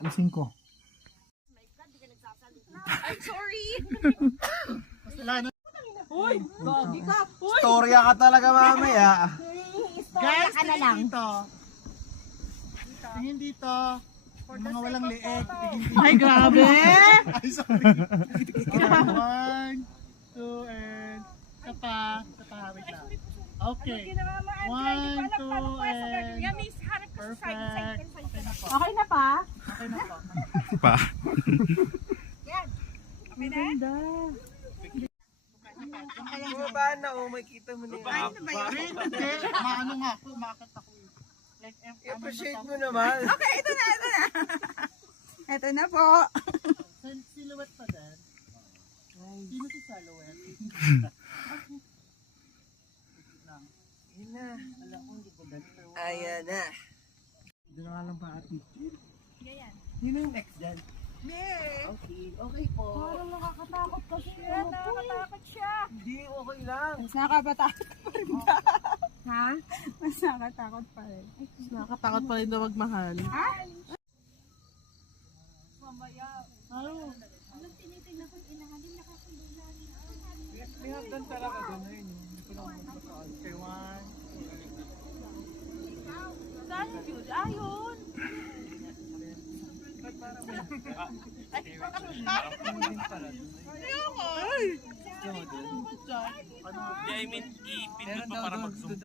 Alisin ko. I'm sorry. Uy, gagi ka. Uy, Storya ka talaga mamaya. guys, ka na tingin lang. dito. Tingin dito. Mga walang leeg. Tingin dito. Ay, grabe. Ay, sorry. One, two, and isa pa. Wait lang. Okay. One, two, and perfect. Okay na po. Okay na pa? Okay na po. Pa. Bumaba na oh, makikita mo na yan. Wait, hindi. Maano nga ako, umakit ako. Like, I-appreciate mo naman. Okay, ito na. Ito na po. Silhouette pa din. Sino si Silhouette? Ayan na. Ayan na. Hindi na nga lang pa ati. Yun yung next dyan. Okay po. Parang nakakatakot kasi. Nakakatakot siya. Hindi, okay lang. Mas nakakatakot pa rin. Ha? Mas nakakatakot pa rin. Nakakatakot pa rin daw magmahal. Ha? Anong tinitingnan ko inahalin nakasundulan? May hagdan talaga doon na yun. Hindi ko lang makakasaan. Okay, one. Saan yun? Ayun. I mean, ipindot pa para mag-zoom.